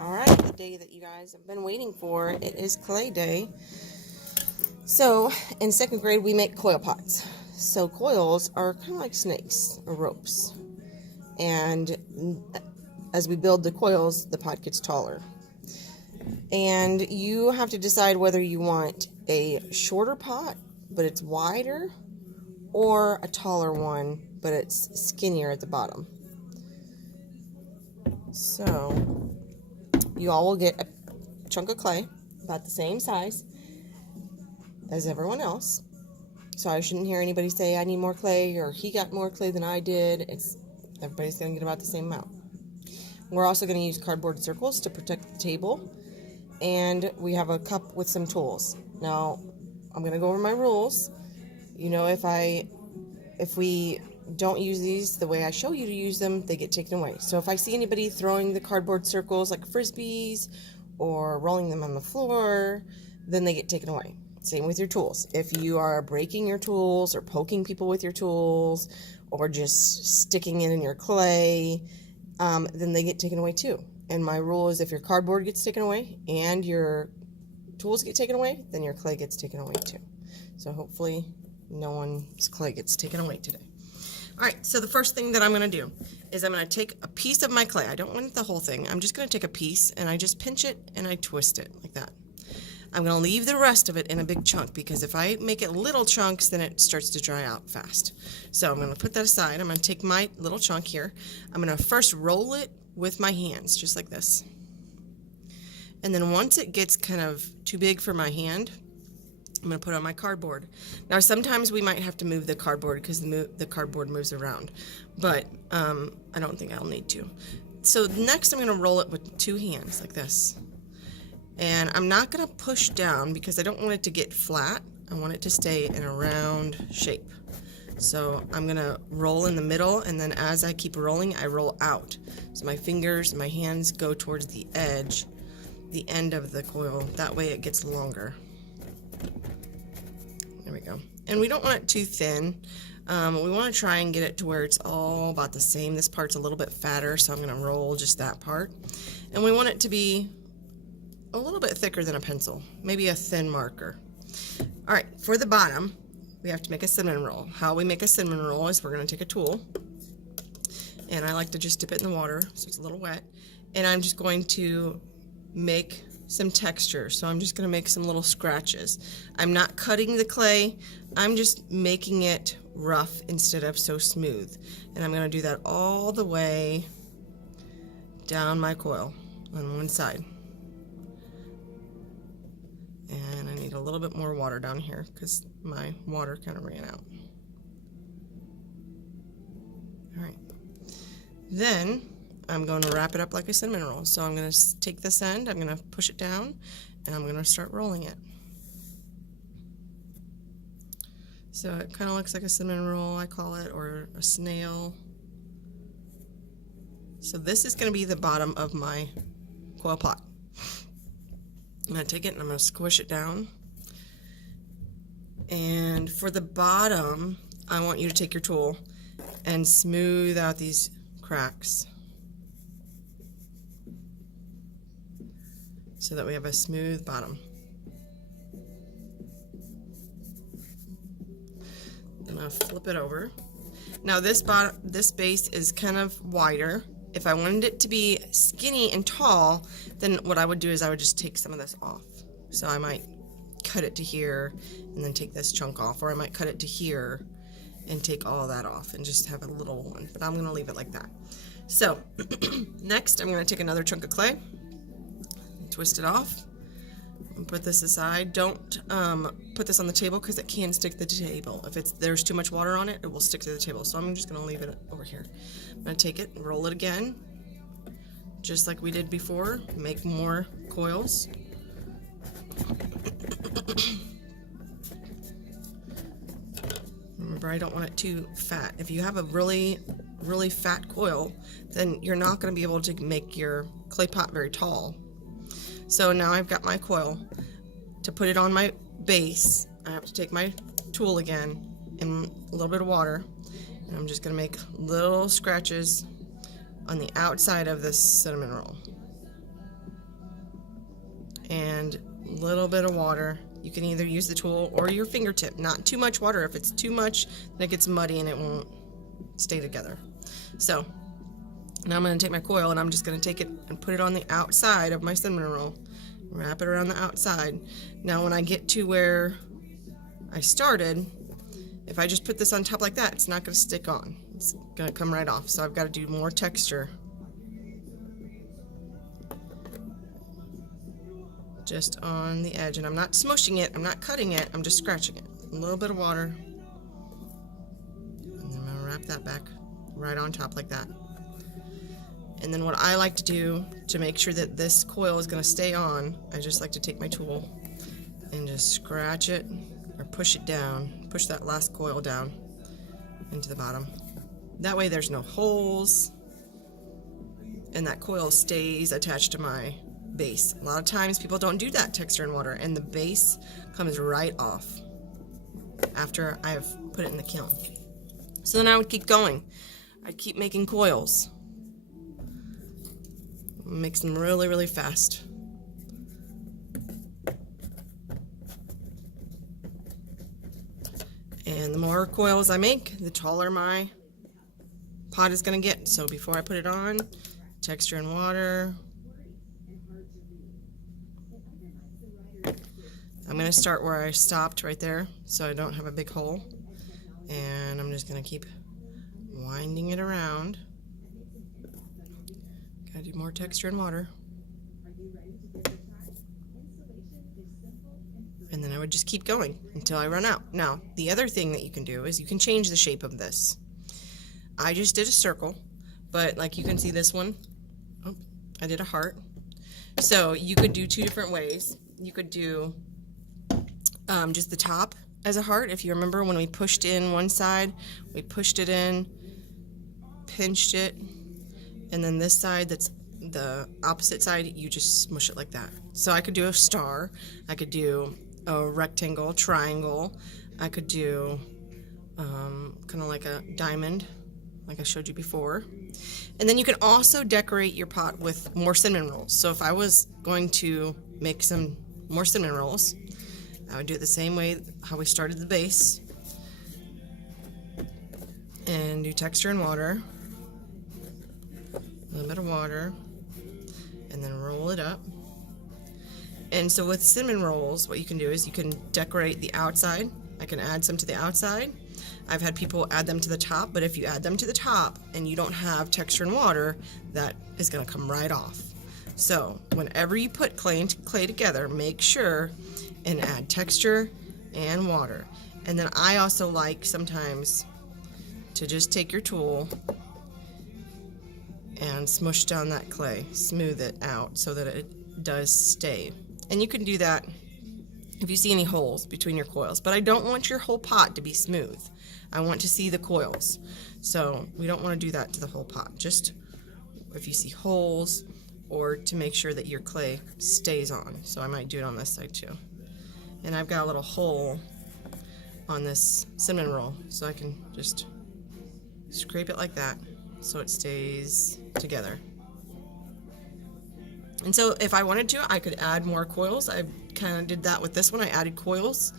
Alright, the day that you guys have been waiting for. It is clay day. So, in second grade, we make coil pots. So, coils are kind of like snakes or ropes. And as we build the coils, the pot gets taller. And you have to decide whether you want a shorter pot, but it's wider, or a taller one, but it's skinnier at the bottom. So, you all will get a chunk of clay about the same size as everyone else. So I shouldn't hear anybody say I need more clay or he got more clay than I did. Everybody's going to get about the same amount. We're also going to use cardboard circles to protect the table, and we have a cup with some tools. Now I'm going to go over my rules. You know, if we don't use these the way I show you to use them, they get taken away. So if I see anybody throwing the cardboard circles like frisbees or rolling them on the floor, then they get taken away. Same with your tools. If you are breaking your tools or poking people with your tools or just sticking it in your clay, then they get taken away too. And my rule is if your cardboard gets taken away and your tools get taken away, then your clay gets taken away too. So hopefully no one's clay gets taken away today. Alright, so the first thing that I'm going to do is I'm going to take a piece of my clay. I don't want the whole thing. I'm just going to take a piece and I just pinch it and I twist it like that. I'm going to leave the rest of it in a big chunk because if I make it little chunks, then it starts to dry out fast. So I'm going to put that aside. I'm going to take my little chunk here. I'm going to first roll it with my hands, just like this. And then once it gets kind of too big for my hand, I'm going to put it on my cardboard. Now sometimes we might have to move the cardboard because the cardboard moves around, but I don't think I'll need to. So next I'm going to roll it with two hands like this. And I'm not going to push down because I don't want it to get flat. I want it to stay in a round shape. So I'm going to roll in the middle, and then as I keep rolling, I roll out. So my fingers and my hands go towards the edge, the end of the coil. That way it gets longer. There we go. And we don't want it too thin. We want to try and get it to where it's all about the same. This part's a little bit fatter, so I'm going to roll just that part. And we want it to be a little bit thicker than a pencil, maybe a thin marker. All right, for the bottom, we have to make a cinnamon roll. How we make a cinnamon roll is we're going to take a tool, and I like to just dip it in the water so it's a little wet, and I'm just going to make some texture. So I'm just going to make some little scratches. I'm not cutting the clay, I'm just making it rough instead of so smooth. And I'm going to do that all the way down my coil on one side. And I need a little bit more water down here because my water kind of ran out. All right. Then I'm going to wrap it up like a cinnamon roll. So I'm going to take this end, I'm going to push it down, and I'm going to start rolling it. So it kind of looks like a cinnamon roll, I call it, or a snail. So this is going to be the bottom of my coil pot. I'm going to take it and I'm going to squish it down. And for the bottom, I want you to take your tool and smooth out these cracks so that we have a smooth bottom. I'm going to flip it over. Now this base is kind of wider. If I wanted it to be skinny and tall, then what I would do is I would just take some of this off. So I might cut it to here and then take this chunk off, or I might cut it to here and take all of that off and just have a little one, but I'm going to leave it like that. So next I'm going to take another chunk of clay, twist it off, and put this aside. Don't put this on the table because it can stick to the table. If there's too much water on it, it will stick to the table. So I'm just going to leave it over here. I'm going to take it and roll it again, just like we did before. Make more coils. Remember, I don't want it too fat. If you have a really, really fat coil, then you're not going to be able to make your clay pot very tall. So now I've got my coil. To put it on my base, I have to take my tool again and a little bit of water, and I'm just going to make little scratches on the outside of this cinnamon roll. and a little bit of water. You can either use the tool or your fingertip. Not too much water. If it's too much, then it gets muddy and it won't stay together. So now I'm going to take my coil and I'm just going to take it and put it on the outside of my cinnamon roll. Wrap it around the outside. Now when I get to where I started, if I just put this on top like that, it's not going to stick on. It's going to come right off. So I've got to do more texture. Just on the edge. And I'm not smushing it. I'm not cutting it. I'm just scratching it. A little bit of water. And then I'm going to wrap that back right on top like that. And then what I like to do to make sure that this coil is going to stay on, I just like to take my tool and just scratch it or push it down, push that last coil down into the bottom. That way there's no holes and that coil stays attached to my base. A lot of times people don't do that texture in water and the base comes right off after I've put it in the kiln. So then I would keep going. I'd keep making coils. Makes them really, really fast. And the more coils I make, the taller my pot is going to get. So before I put it on, texture and water. I'm going to start where I stopped right there so I don't have a big hole. And I'm just going to keep winding it around. Gotta do more texture and water. And then I would just keep going until I run out. Now, the other thing that you can do is you can change the shape of this. I just did a circle, but like you can see this one, oh, I did a heart. So you could do two different ways. You could do just the top as a heart. If you remember when we pushed in one side, we pushed it in, pinched it, and then this side that's the opposite side, you just smush it like that. So I could do a star, I could do a rectangle, triangle, I could do kind of like a diamond, like I showed you before. And then you can also decorate your pot with more cinnamon rolls. So if I was going to make some more cinnamon rolls, I would do it the same way how we started the base. And do texture and water. A little bit of water, and then roll it up. And so with cinnamon rolls, what you can do is you can decorate the outside. I can add some to the outside. I've had people add them to the top, but if you add them to the top and you don't have texture and water, that is going to come right off. So whenever you put clay and clay together, make sure and add texture and water. And then I also like sometimes to just take your tool and smush down that clay, smooth it out so that it does stay. And you can do that if you see any holes between your coils, but I don't want your whole pot to be smooth. I want to see the coils. So we don't want to do that to the whole pot, just if you see holes or to make sure that your clay stays on. So I might do it on this side too. And I've got a little hole on this cinnamon roll, so I can just scrape it like that so it stays together. And so if I wanted to, I could add more coils. I kind of did that with this one. I added coils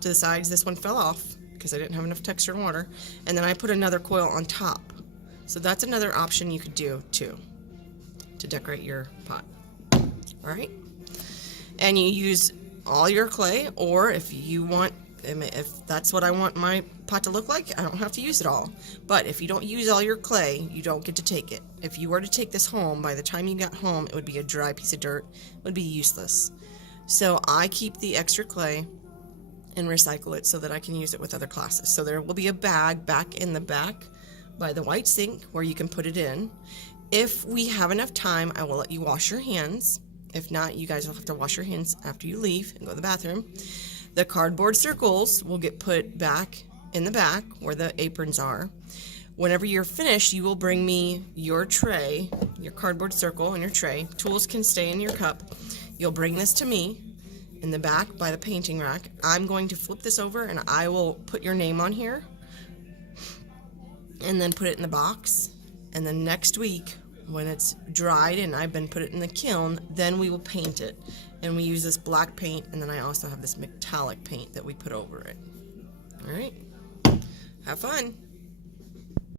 to the sides. This one fell off because I didn't have enough texture and water. And then I put another coil on top. So that's another option you could do too to decorate your pot. All right. And you use all your clay, or if you want, if that's what I want my pot to look like, I don't have to use it all. But if you don't use all your clay, you don't get to take it. If you were to take this home, by the time you got home, it would be a dry piece of dirt. It would be useless. So I keep the extra clay and recycle it so that I can use it with other classes. So there will be a bag back in the back by the white sink where you can put it in. If we have enough time, I will let you wash your hands. If not, you guys will have to wash your hands after you leave and go to the bathroom. The cardboard circles will get put back in the back where the aprons are. Whenever you're finished, you will bring me your tray, your cardboard circle and your tray. Tools can stay in your cup. You'll bring this to me in the back by the painting rack. I'm going to flip this over and I will put your name on here and then put it in the box. And then next week, When it's dried and I've been put it in the kiln, then we will paint it. And we use this black paint, and then I also have this metallic paint that we put over it. All right, have fun.